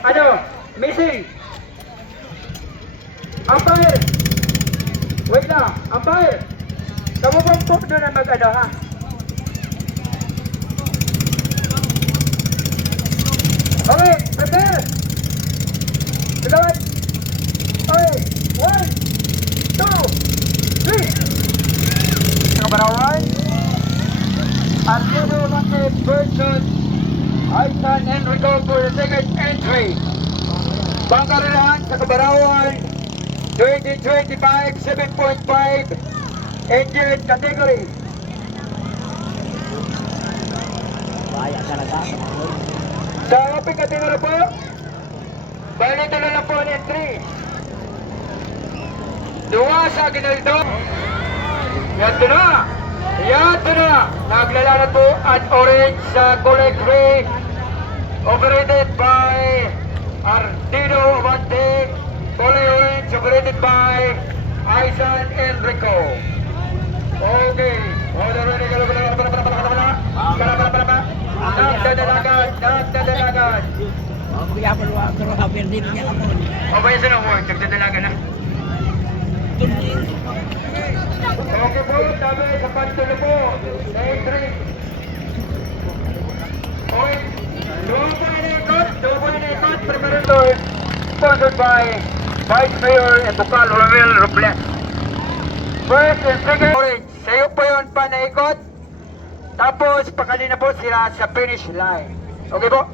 Ano? Missing. Umpire. Wait lang. Umpire. Kamu bang po doon na mag-ano ha? Okay, prepare. Gawin. Okay, 1, 2, 3. Kabarawan. Arturo Mate versus Aitan Enrico for the second entry. Pangkarirahan sa Kabarawan 2025 7.5 injured category. Bahaya talaga. Sa open category po, bali ito na lang po ang entry. Duwa sa Ginaldo. Yato na! Yato na! Naglalanat po at orange sa kulay gray. Operated by Arturo Amante. Kulay orange operated by Aisan Enrico. Okay. Nagdadalagan. Kaya pa luwa pero haber din niya ako. O ba yung sinaward? Nagdadalagan na? Okay po, sabi sa pantulo po. Entry. Okay. Tubo na ikot. Preparator. Sponsored by Vice Mayor and Bukal Romel Robles. First and second. Orange. Sa'yo po yun pa na ikot. Tapos, pakalina po sila sa finish line. Okay po?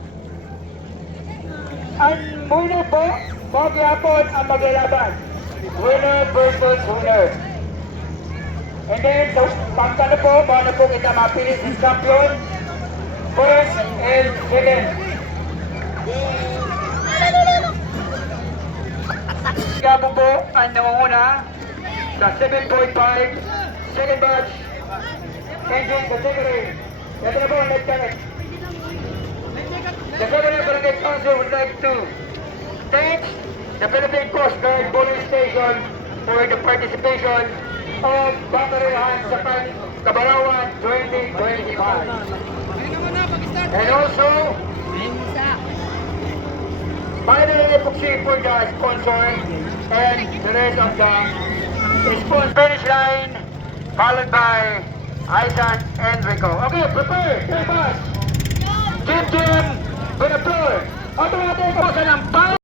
Ang muna po, magyapon ang maglalaban. Winner versus winner. And then, so, pagkano po, paano po kita mapili sa champion? First and second. Gabo po ang nangunguna sa 7.5 second batch engine category. Ito na po ang lieutenant. The Governor Barangay Council would like to thank the Philippine Coast Guard Bowling Station for the participation of Bakarirahan sa Kabarawan 2025. And also, finally, Epoxy for the sponsor and the rest of the sponsor. Finish line followed by Aisan Enrico. Okay, prepare, stand by. Jim, good applause. Automatic, ng